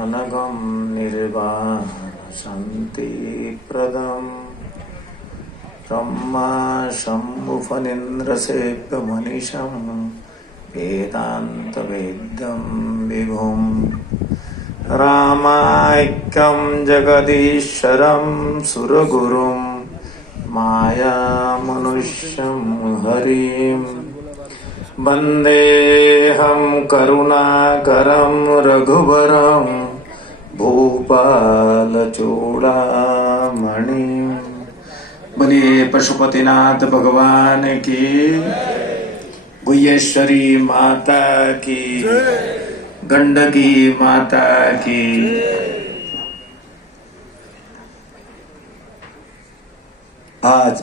अनगम निर्वाण शांतिप्रदम ब्रह्मा शंभुफनिन्द्रसेव्य मनीषं वेदांत वेद्यं विभुं रामाख्यं जगदीश्वरं सुरगुरुं मायामनुष्यं हरिं वन्देऽहं करुणाकरं रघुवरं भूपालचूडामणिं। बोलिए पशुपतिनाथ भगवान की, गुह्येश्वरी माता की, गंडकी माता की। आज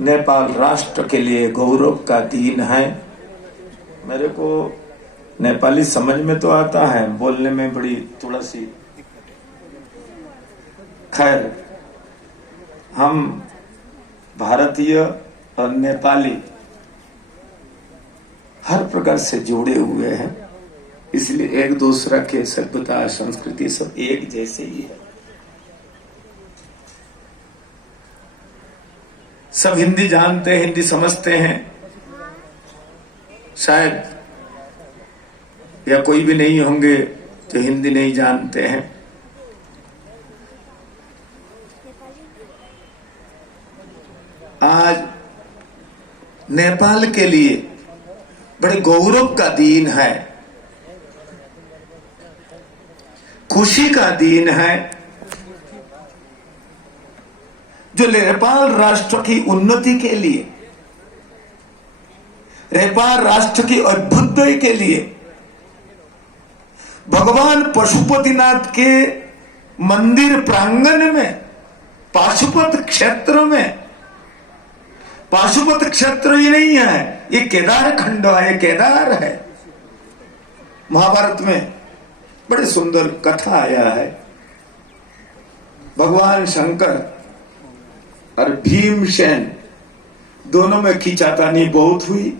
नेपाल राष्ट्र के लिए गौरव का दिन है। मेरे को नेपाली समझ में तो आता है, बोलने में बड़ी थोड़ा सी, खैर हम भारतीय और नेपाली हर प्रकार से जुड़े हुए हैं, इसलिए एक दूसरा के सभ्यता संस्कृति सब एक जैसे ही है। सब हिंदी जानते हैं, हिंदी समझते हैं, शायद या कोई भी नहीं होंगे जो हिंदी नहीं जानते हैं। आज नेपाल के लिए बड़े गौरव का दिन है, खुशी का दिन है, जो नेपाल राष्ट्र की उन्नति के लिए, नेपाल राष्ट्र की अभ्युदय के लिए भगवान पशुपतिनाथ के मंदिर प्रांगण में, पाशुपत क्षेत्र में, पाशुपत क्षेत्र ही नहीं है, ये केदार खंड है, केदार है। महाभारत में बड़े सुंदर कथा आया है। भगवान शंकर और भीमसेन दोनों में खींचातानी बहुत हुई।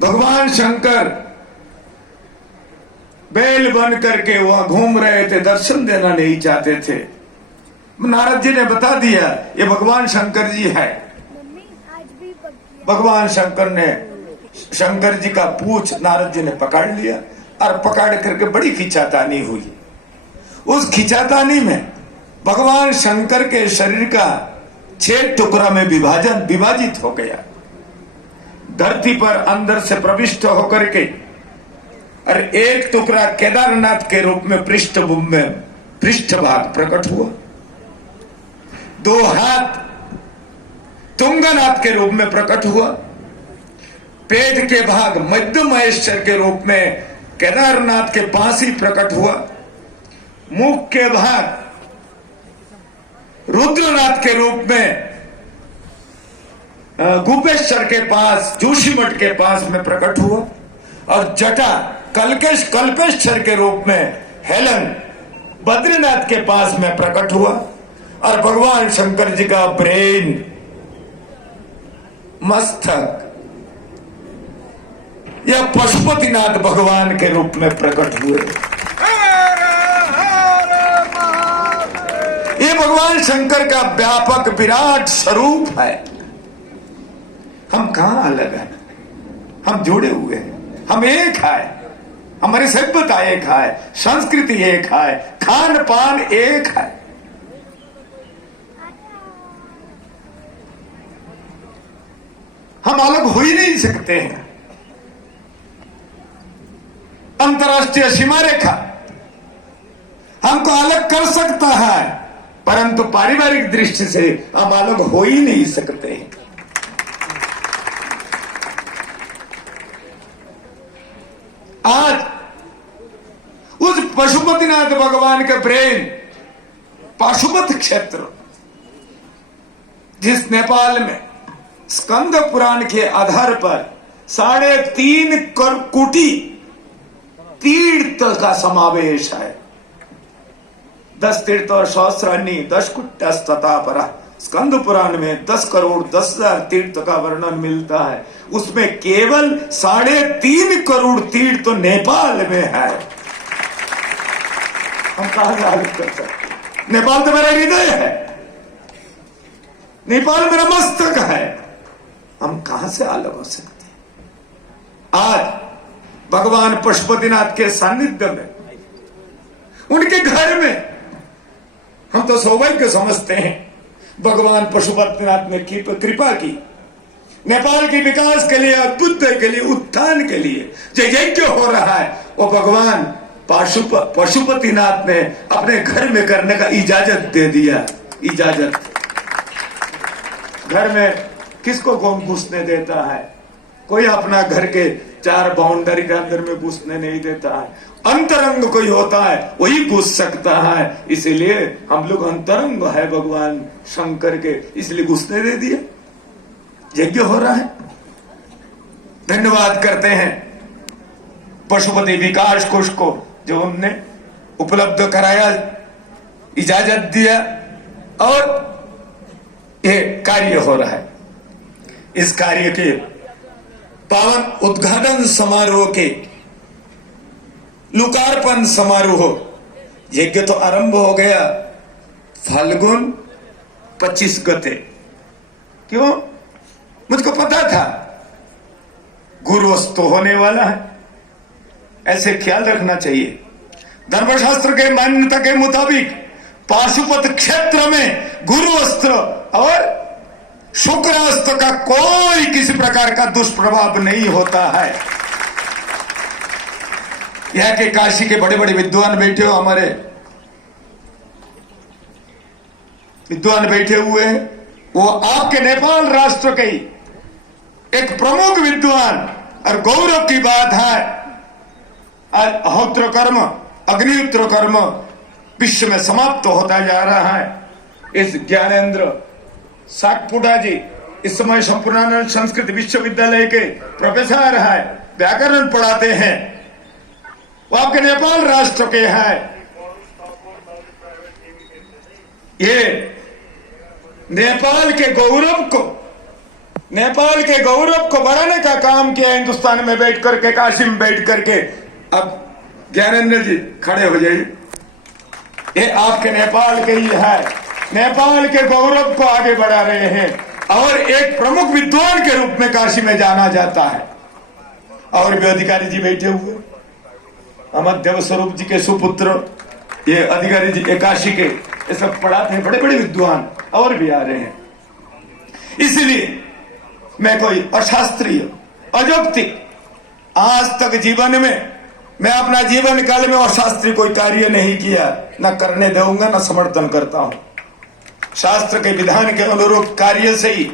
भगवान शंकर बैल बन करके वहां घूम रहे थे, दर्शन देना नहीं चाहते थे। नारद जी ने बता दिया ये भगवान शंकर जी है। भगवान शंकर ने, शंकर जी का पूछ नारद जी ने पकड़ लिया और पकड़ करके बड़ी खींचातानी हुई। उस खींचातानी में भगवान शंकर के शरीर का 6 टुकड़ा में विभाजित हो गया। धरती पर अंदर से प्रविष्ट होकर के और एक टुकड़ा केदारनाथ के रूप में पृष्ठभाग प्रकट हुआ। 2 हाथ तुंगनाथ के रूप में प्रकट हुआ। पेट के भाग मध्य महेश्वर के रूप में केदारनाथ के पास ही प्रकट हुआ। मुख के भाग रुद्रनाथ के रूप में गुपेश्वर के पास, जोशीमठ के पास में प्रकट हुआ। और जटा कल्पेश्वर के रूप में हेलन बद्रीनाथ के पास में प्रकट हुआ। और भगवान शंकर जी का ब्रेन, मस्तक, यह पशुपतिनाथ भगवान के रूप में प्रकट हुए। ये भगवान शंकर का व्यापक विराट स्वरूप है। हम कहां अलग हैं? हम जुड़े हुए हैं, हम एक है, हमारी सभ्यता एक है, संस्कृति एक है, खान पान एक है। हम अलग हो ही नहीं सकते हैं। अंतर्राष्ट्रीय सीमा रेखा हमको अलग कर सकता है, परंतु पारिवारिक दृष्टि से हम अलग हो ही नहीं सकते हैं। आज उस पशुपतिनाथ भगवान के ब्रेन, पाशुपत क्षेत्र, जिस नेपाल में स्कंद पुराण के आधार पर 3.5 कोटि तीर्थ का समावेश है। 10 तीर्थ और सहस्राणी 10 कुट्टस्तथा परा। स्कंद पुराण में 10 करोड़ 10,000 तीर्थ का वर्णन मिलता है। उसमें केवल 3.5 करोड़ तीर्थ तो नेपाल में है। हम कहां से अलग कर सकते? नेपाल तो मेरा हृदय है, नेपाल मेरा मस्तक है, हम कहां से अलग हो सकते हैं? आज भगवान पशुपतिनाथ के सानिध्य में, उनके घर में हम तो सौभाग्य समझते हैं। भगवान पशुपतिनाथ ने कृपा की, नेपाल के विकास के लिए, अभ्युदय के लिए, उत्थान के लिए जो यज्ञ हो रहा है वो भगवान पशुपतिनाथ ने अपने घर में करने का इजाजत दे दिया। इजाजत। घर में किसको कौन घुसने देता है? कोई अपना घर के 4 बाउंड्री के अंदर में घुसने नहीं देता है। अंतरंग कोई होता है वही घुस सकता है, इसीलिए हम लोग अंतरंग है भगवान शंकर के, इसलिए घुसने दे दिए। यज्ञ हो रहा है, धन्यवाद करते हैं पशुपति विकास कोष को जो उनने उपलब्ध कराया, इजाजत दिया और ये कार्य हो रहा है। इस कार्य के पावन उद्घाटन समारोह के लोकार्पण समारोह, यज्ञ तो आरंभ हो गया फाल्गुन 25 गते। क्यों? मुझको पता था गुरुअस्त होने वाला है, ऐसे ख्याल रखना चाहिए। धर्मशास्त्र के मान्यता के मुताबिक पाशुपत क्षेत्र में गुरुअस्त और शुक्रास्त का कोई किसी प्रकार का दुष्प्रभाव नहीं होता है। यहाँ के काशी के बड़े बड़े विद्वान बैठे हो, हमारे विद्वान बैठे हुए हैं, वो आपके नेपाल राष्ट्र के एक प्रमुख विद्वान, और गौरव की बात है आज अहोत्र कर्म, अग्निहोत्र कर्म विश्व में समाप्त होता जा रहा है। इस ज्ञानेंद्र साकपुड़ा जी इस समय संपूर्णानंद संस्कृत विश्वविद्यालय के प्रोफेसर है, व्याकरण पढ़ाते हैं, वो आपके नेपाल राष्ट्र के हैं। ये नेपाल के गौरव को बढ़ाने का काम किया हिंदुस्तान में बैठ करके, काशी में बैठ करके। अब ज्ञानेंद्र जी खड़े हो जाइए, ये आपके नेपाल के ही है, नेपाल के गौरव को आगे बढ़ा रहे हैं और एक प्रमुख विद्वान के रूप में काशी में जाना जाता है। और भी अधिकारी जी बैठे हुए, अमर स्वरूप जी के सुपुत्र, ये अधिकारी जी काशी के, ये सब पढ़ाते हैं, बड़े बड़े विद्वान और भी आ रहे हैं। इसलिए मैं कोई अशास्त्रीय, अजौक्तिक, आज तक जीवन में मैं अपना जीवन काल में अशास्त्रीय कोई कार्य नहीं किया, न करने दूंगा, न समर्थन करता हूं। शास्त्र के विधान के अनुरूप कार्य से ही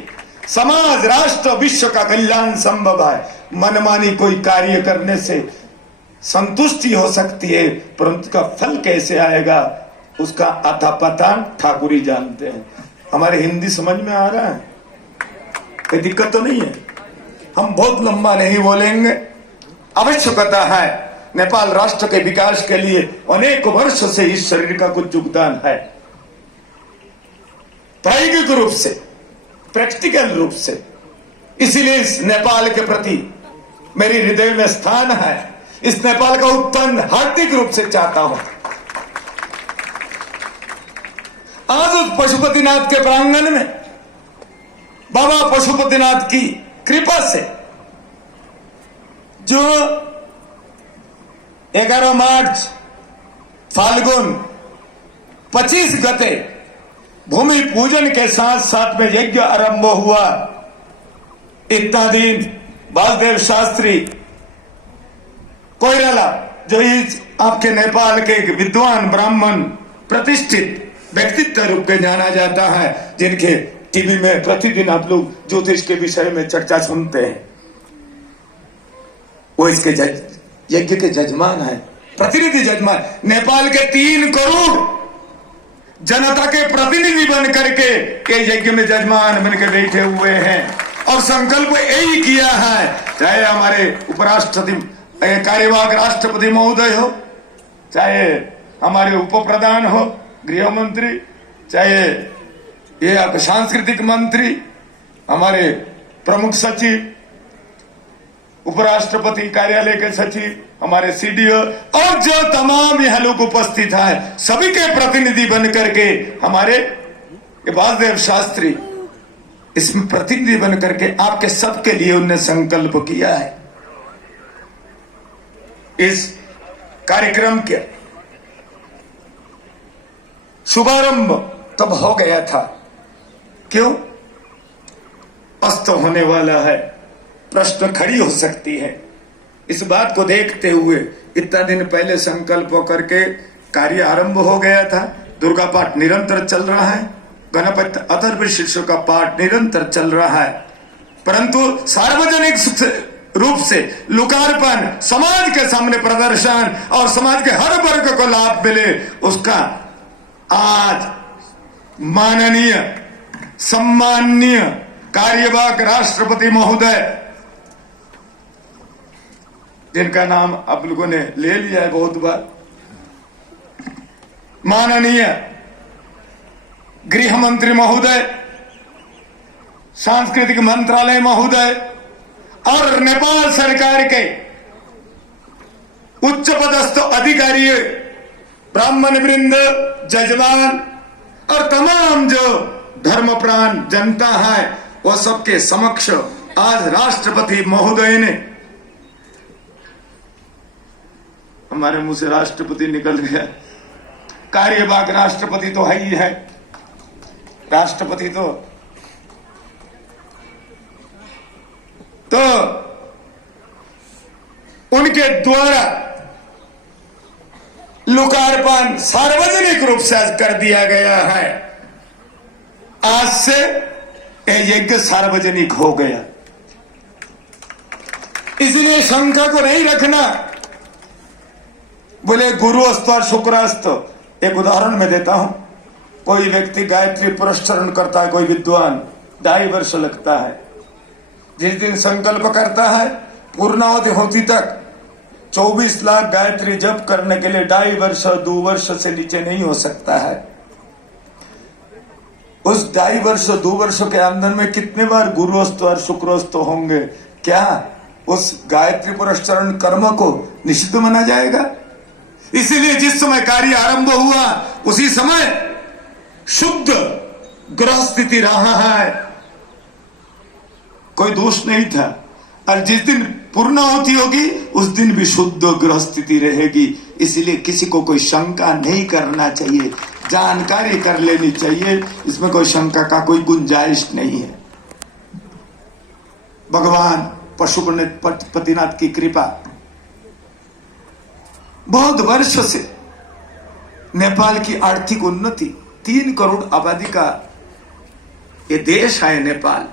समाज, राष्ट्र, विश्व का कल्याण संभव है। मनमानी कोई कार्य करने से संतुष्टि हो सकती है, परंतु का फल कैसे आएगा उसका अता पता ठाकुर ही जानते हैं। हमारे हिंदी समझ में आ रहा है? कोई दिक्कत तो नहीं है? हम बहुत लंबा नहीं बोलेंगे। आवश्यकता है, नेपाल राष्ट्र के विकास के लिए अनेक वर्ष से इस शरीर का कुछ योगदान है, प्रायोगिक रूप से, प्रैक्टिकल रूप से। इसीलिए इस नेपाल के प्रति मेरी हृदय में स्थान है, इस नेपाल का उत्थान हार्दिक रूप से चाहता हूं। आज उस पशुपतिनाथ के प्रांगण में बाबा पशुपतिनाथ की कृपा से जो 11 मार्च फाल्गुन 25 गते भूमि पूजन के साथ साथ में यज्ञ आरंभ हुआ। इतना दिन वासुदेव शास्त्री कोइराला, जो इस आपके नेपाल के विद्वान ब्राह्मण प्रतिष्ठित व्यक्तित्व रूप में जाना जाता है, जिनके टीवी में प्रतिदिन आप लोग ज्योतिष के विषय में चर्चा सुनते हैं, वो इसके यज्ञ के जजमान है, प्रतिनिधि जजमान। नेपाल के 3 करोड़ जनता के प्रतिनिधि बन करके के यज्ञ में जजमान बन के बैठे हुए हैं और संकल्प यही किया है, चाहे हमारे उपराष्ट्रपति, कार्यवाहक राष्ट्रपति महोदय हो, चाहे हमारे उप प्रधान हो, गृह मंत्री, चाहे ये सांस्कृतिक मंत्री, हमारे प्रमुख सचिव, उपराष्ट्रपति कार्यालय के सचिव, हमारे सीडीओ और जो तमाम यहाँ लोग उपस्थित हैं, सभी के प्रतिनिधि बन करके हमारे वासुदेव शास्त्री इसमें प्रतिनिधि बन करके आपके सबके लिए उन्होंने संकल्प किया है। इस कार्यक्रम के शुभारंभ तब हो गया था, क्यों? अस्त होने वाला है, प्रश्न खड़ी हो सकती है। इस बात को देखते हुए इतना दिन पहले संकल्प करके कार्य आरंभ हो गया था। दुर्गा पाठ निरंतर चल रहा है, गणपति अथर्व शीर्षों का पाठ निरंतर चल रहा है, परंतु सार्वजनिक रूप से लोकार्पण, समाज के सामने प्रदर्शन और समाज के हर वर्ग को लाभ मिले, उसका आज माननीय सम्माननीय कार्यवाहक राष्ट्रपति महोदय, जिनका नाम आप लोगों ने ले लिया है बहुत बार, माननीय गृह मंत्री महोदय, सांस्कृतिक मंत्रालय महोदय और नेपाल सरकार के उच्च पदस्थ अधिकारी, ब्राह्मण वृंद, जजमान और तमाम जो धर्मप्राण जनता है, वो सबके समक्ष आज राष्ट्रपति महोदय ने, हमारे मुंह से राष्ट्रपति निकल गया, कार्यवाहक राष्ट्रपति तो है ही है, राष्ट्रपति तो उनके द्वारा लोकार्पण सार्वजनिक रूप से आज कर दिया गया है। आज से यह यज्ञ सार्वजनिक हो गया, इसलिए शंका को नहीं रखना। बोले गुरु अस्त और शुक्र अस्त, एक उदाहरण मैं देता हूं। कोई व्यक्ति गायत्री पुरस्चरण करता है, कोई विद्वान 2.5 वर्ष लगता है। जिस दिन संकल्प करता है पूर्णावधि होती तक 24 लाख गायत्री जप करने के लिए 2.5 वर्ष 2 वर्ष से नीचे नहीं हो सकता है। उस 2.5 वर्ष 2 वर्ष के अंदर में कितने बार गुरुअस्त और शुक्रोस्त होंगे? क्या उस गायत्री पुरस्चरण कर्म को निषिद्ध माना जाएगा? इसीलिए जिस समय कार्य आरंभ हुआ उसी समय शुद्ध ग्रह स्थिति रहा है, कोई दोष नहीं था। और जिस दिन पूर्णाहुति होगी उस दिन भी शुद्ध ग्रह स्थिति रहेगी। इसलिए किसी को कोई शंका नहीं करना चाहिए, जानकारी कर लेनी चाहिए, इसमें कोई शंका का कोई गुंजाइश नहीं है। भगवान पशुपतिनाथ की कृपा, बहुत वर्ष से नेपाल की आर्थिक उन्नति, 3 करोड़ आबादी का ये देश है नेपाल।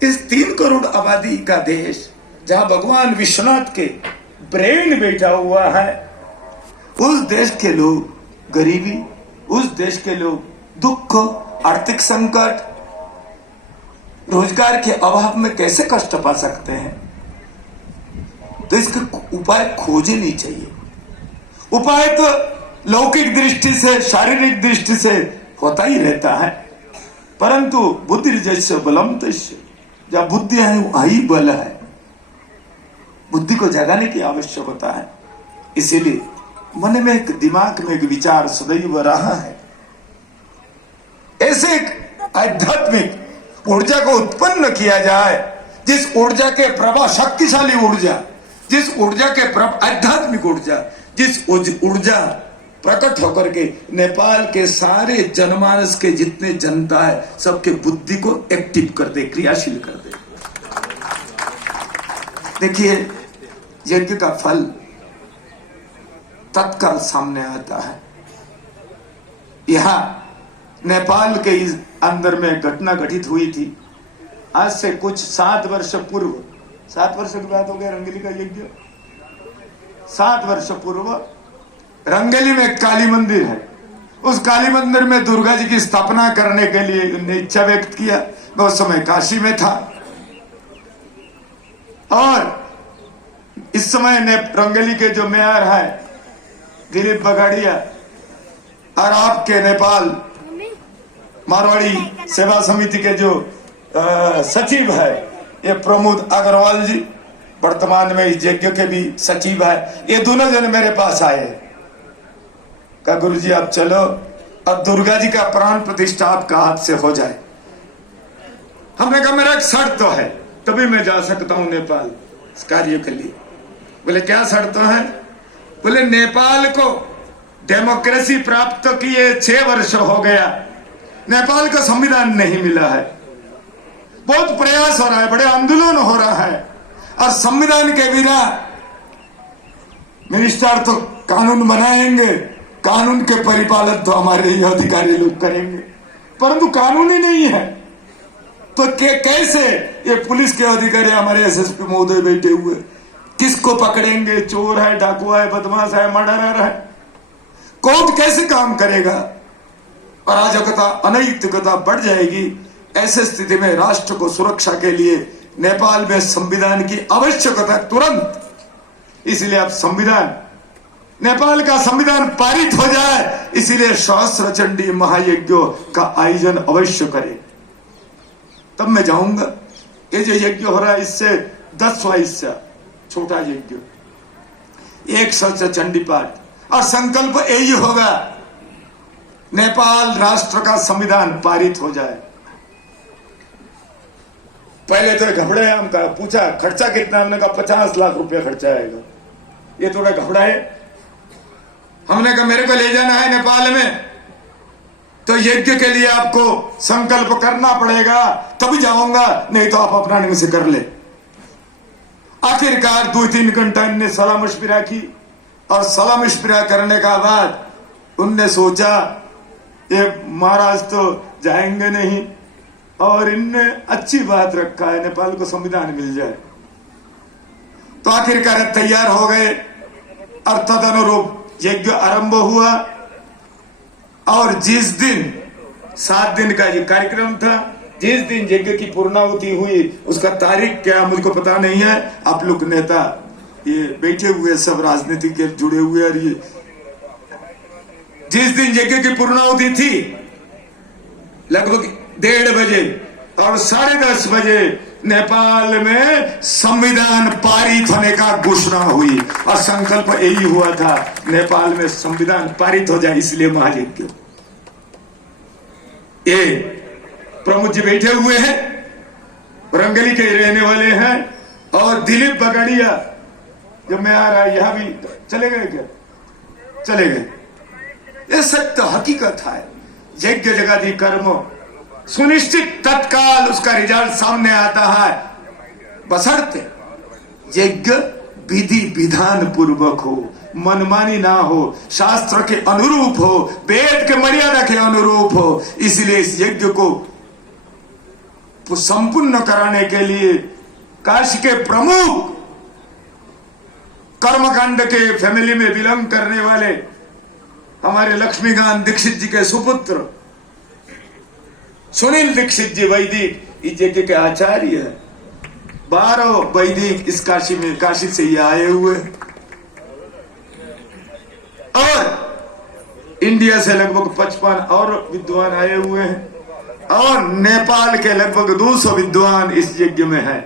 इस 3 करोड़ आबादी का देश, जहां भगवान विश्वनाथ के ब्रेन बैठा हुआ है, उस देश के लोग गरीबी, उस देश के लोग दुख, आर्थिक संकट, रोजगार के अभाव में कैसे कष्ट पा सकते हैं? तो इसका उपाय खोजनी चाहिए। उपाय तो लौकिक दृष्टि से, शारीरिक दृष्टि से होता ही रहता है, परंतु बुद्धि जैसे बलम तैसे, जब बुद्धि है वही बल है। बुद्धि को जगाने की आवश्यकता है। इसीलिए मन में एक, दिमाग में एक विचार सदैव रहा है, ऐसे एक आध्यात्मिक ऊर्जा को उत्पन्न किया जाए, जिस ऊर्जा के प्रभाव, शक्तिशाली ऊर्जा, जिस ऊर्जा के आध्यात्मिक ऊर्जा, जिस ऊर्जा प्रकट होकर के नेपाल के सारे जनमानस के जितने जनता है सबके बुद्धि को एक्टिव कर दे, क्रियाशील कर दे। देखिए यज्ञ का फल तत्काल सामने आता है। यहां नेपाल के इस अंदर में घटना घटित हुई थी आज से कुछ 7 वर्ष पूर्व। 7 वर्ष की बात हो गया रंगेली का यज्ञ। 7 वर्ष पूर्व रंगेली में काली मंदिर है। उस काली मंदिर में दुर्गा जी की स्थापना करने के लिए उन्होंने इच्छा व्यक्त किया। मैं उस समय काशी में था और इस समय रंगेली के जो मेयर है दिलीप बगाड़िया और आपके नेपाल मारवाड़ी सेवा समिति के जो सचिव है ये प्रमोद अग्रवाल जी, वर्तमान में इस यज्ञ के भी सचिव है। ये दोनों जन मेरे पास आए, कहा गुरु जी आप चलो और दुर्गा जी का प्राण प्रतिष्ठा आपका हाथ से हो जाए। हमने कहा मेरा एक शर्त तो है, तभी मैं जा सकता हूं नेपाल इस कार्य के लिए। बोले क्या शर्त है? बोले नेपाल को डेमोक्रेसी प्राप्त किए 6 वर्ष हो गया, नेपाल का संविधान नहीं मिला है, बहुत प्रयास हो रहा है, बड़े आंदोलन हो रहा है, और संविधान के बिना मिनिस्टर तो कानून बनाएंगे, कानून के परिपालन तो हमारे ही अधिकारी लोग करेंगे, परंतु कानून ही नहीं है। तो कैसे ये पुलिस के अधिकारी हमारे एसएसपी महोदय बैठे हुए, किसको पकड़ेंगे? चोर है, डाकुआ है, बदमाश है, मर्डरर है, कोर्ट कैसे काम करेगा? अराजकता अनैतिकता बढ़ जाएगी। ऐसे स्थिति में राष्ट्र को सुरक्षा के लिए नेपाल में संविधान की आवश्यकता तुरंत, इसलिए अब संविधान, नेपाल का संविधान पारित हो जाए, इसीलिए सहस्त्र चंडी महायज्ञों का आयोजन अवश्य करें, तब मैं जाऊंगा। ये जो यज्ञ हो रहा है इससे 10वां हिस्सा छोटा यज्ञ, 100 चंडी पाठ, और संकल्प यही होगा नेपाल राष्ट्र का संविधान पारित हो जाए। पहले तो घबराए, हम कहा पूछा खर्चा कितना, हमने कहा 50 लाख रुपया खर्चा आएगा। ये थोड़ा घबराए, हमने कहा मेरे को ले जाना है नेपाल में, तो यज्ञ के लिए आपको संकल्प करना पड़ेगा, तभी जाऊंगा, नहीं तो आप अपना ढंग से कर ले। आखिरकार 2-3 घंटा इनने सलाह मशविरा की, और सलाह मशविरा करने का बाद उनने सोचा ये महाराज तो जाएंगे नहीं, और इनने अच्छी बात रखा है नेपाल को संविधान मिल जाए। तो आखिरकार तैयार हो गए, और तदनुरूप यज्ञ आरंभ हुआ। और जिस दिन 7 दिन का ये कार्यक्रम था, जिस दिन यज्ञ की पूर्णाहुति हुई, उसका तारीख क्या मुझको पता नहीं है। आप लोग नेता ये बैठे हुए सब राजनीतिक के जुड़े हुए, और ये जिस दिन यज्ञ की पूर्णाहुति थी लगभग 1:30 बजे, और 10:30 बजे नेपाल में संविधान पारित होने का घोषणा हुई, और संकल्प यही हुआ था नेपाल में संविधान पारित हो जाए, इसलिए महायज्ञ। ये प्रमुख जी बैठे हुए हैं, रंगली के रहने वाले हैं, और दिलीप बगड़िया जब मैं आ रहा है यहां भी चले गए क्या? चले गए। ये सत्य हकीकत है। यज्ञ जगादि कर्म सुनिश्चित तत्काल उसका रिजल्ट सामने आता है, बशर्ते यज्ञ विधि विधान पूर्वक हो, मनमानी ना हो, शास्त्र के अनुरूप हो, वेद के मर्यादा के अनुरूप हो। इसलिए इस यज्ञ को संपूर्ण कराने के लिए काशी के प्रमुख कर्मकांड के फैमिली में बिलोंग करने वाले हमारे लक्ष्मीकांत दीक्षित जी के सुपुत्र सुनील दीक्षित जी वैदिक इस यज्ञ के आचार्य है। 12 वैदिक इस काशी में, काशी से ही आए हुए, और इंडिया से लगभग 55 और विद्वान आए हुए हैं, और नेपाल के लगभग 200 विद्वान इस यज्ञ में हैं,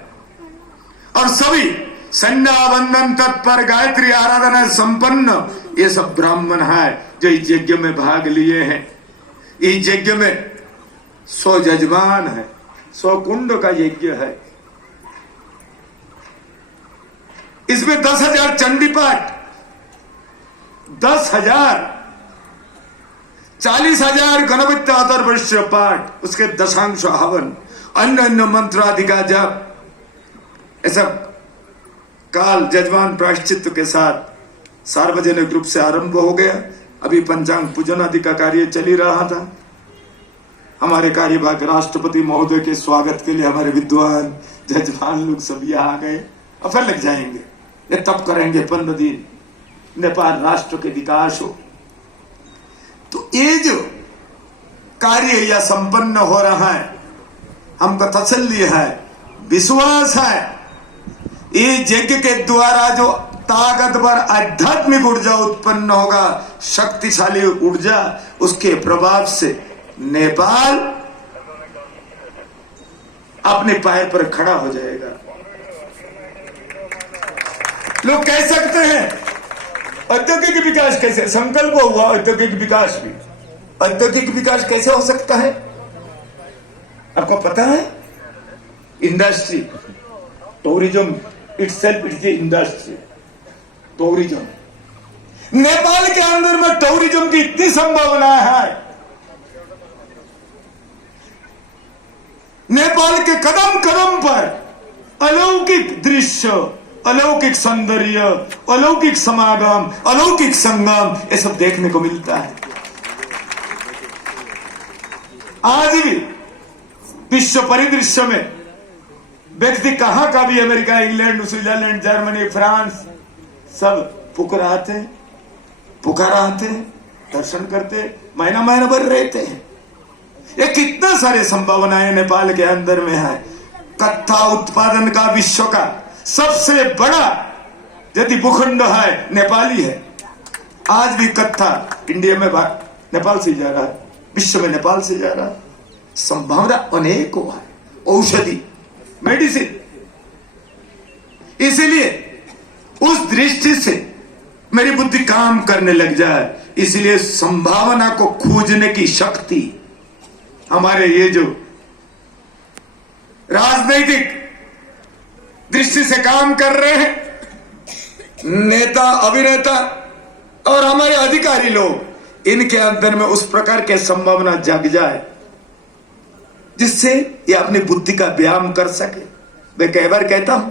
और सभी संध्या वंदन तत्पर गायत्री आराधना संपन्न ये सब ब्राह्मण है जो इस यज्ञ में भाग लिए हैं। इस यज्ञ में 100 जजमान है, 100 कुंड का यज्ञ है। इसमें 10,000 चंडी पाठ, 10,000, 40,000 गणपत्य अथर्वशीय पाठ, उसके दशांश हवन, अन्य अन्य मंत्रादि का जप, ऐसा काल जजमान प्रायश्चित्त के साथ सार्वजनिक रूप से आरंभ हो गया। अभी पंचांग पूजन आदि का कार्य चल ही रहा था। हमारे कार्यवाहक राष्ट्रपति महोदय के स्वागत के लिए हमारे विद्वान जजमान लोग सब यहाँ आ गए, और फिर लग जाएंगे। ये तब करेंगे 15 दिन, नेपाल राष्ट्र के विकास हो। तो ये जो कार्य यह संपन्न हो रहा है, हमको तसल्ली है, विश्वास है, ये यज्ञ के द्वारा जो ताकतवर आध्यात्मिक ऊर्जा उत्पन्न होगा, शक्तिशाली ऊर्जा, उसके प्रभाव से नेपाल अपने पैर पर खड़ा हो जाएगा। लोग कह सकते हैं औद्योगिक विकास कैसे, संकल्प हुआ औद्योगिक विकास भी, औद्योगिक विकास कैसे हो सकता है? आपको पता है? Industry, tourism itself it is industry, tourism. Nepal के अंदर में टूरिज्म की इतनी संभावना है, नेपाल के कदम कदम पर अलौकिक दृश्य, अलौकिक सौंदर्य, अलौकिक समागम, अलौकिक संगम, ये सब देखने को मिलता है। आज भी विश्व परिदृश्य में व्यक्ति कहां का भी, America, England, Switzerland, Germany, France, सब पुकाराते दर्शन करते, महीना महीना भर रहते हैं। ये कितना सारे संभावनाएं नेपाल के अंदर में है। कत्था उत्पादन का विश्व का सबसे बड़ा यदि भूखंड है, नेपाली है। आज भी कत्था इंडिया में नेपाल से जा रहा है, विश्व में नेपाल से जा रहा है। संभावना अनेकों है, औषधि, मेडिसिन। इसीलिए उस दृष्टि से मेरी बुद्धि काम करने लग जाए, इसलिए संभावना को खोजने की शक्ति हमारे ये जो राजनीतिक दृष्टि से काम कर रहे हैं नेता, अभिनेता और हमारे अधिकारी लोग, इनके अंदर में उस प्रकार के संभावना जग जाए जिससे ये अपनी बुद्धि का व्यायाम कर सके। मैं कई बार कहता हूं,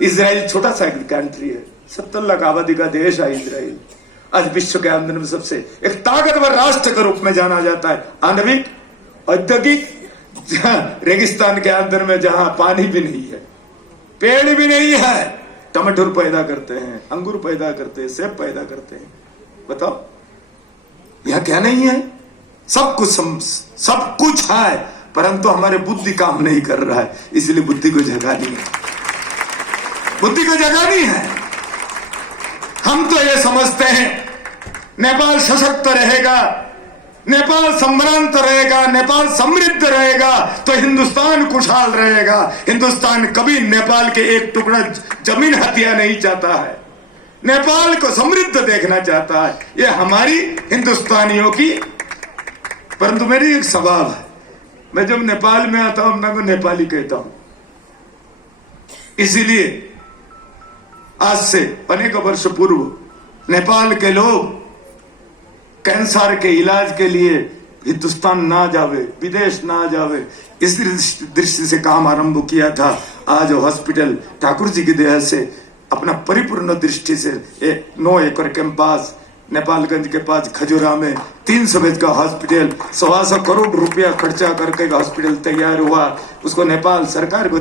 इजराइल छोटा सा कंट्री है, 70 लाख आबादी का देश है इजराइल। आज विश्व के अंदर में सबसे एक ताकतवर राष्ट्र के रूप में जाना जाता है। आणविक, औद्योगिक, रेगिस्तान के अंदर में जहां पानी भी नहीं है, पेड़ भी नहीं है, टमाटर पैदा करते हैं, अंगूर पैदा करते हैं, सेब पैदा करते हैं। बताओ यहां क्या नहीं है? सब कुछ है, परंतु हमारे बुद्धि काम नहीं कर रहा है। इसलिए बुद्धि को जगानी है, बुद्धि को जगानी है। हम तो ये समझते हैं नेपाल सशक्त रहेगा, नेपाल संभ्रांत रहेगा, नेपाल समृद्ध रहेगा तो हिंदुस्तान खुशहाल रहेगा। हिंदुस्तान कभी नेपाल के एक टुकड़ा जमीन हथिया नहीं चाहता है, नेपाल को समृद्ध देखना चाहता है। ये हमारी हिंदुस्तानियों की, परंतु मेरी एक स्वभाव है, मैं जब नेपाल में आता हूं अपना को नेपाली कहता हूं। इसीलिए आज से अनेक वर्ष पूर्व नेपाल के लोग कैंसर के इलाज के लिए हिंदुस्तान ना जावे, विदेश ना जावे, इस दृष्टि से काम आरंभ किया था। आज हॉस्पिटल ठाकुर जी की दया से अपना परिपूर्ण दृष्टि से 9 एकड़ के पास नेपालगंज के पास खजुरा में 300 बेड का हॉस्पिटल, 125 करोड़ रुपया खर्चा करके हॉस्पिटल तैयार हुआ। उसको नेपाल सरकार को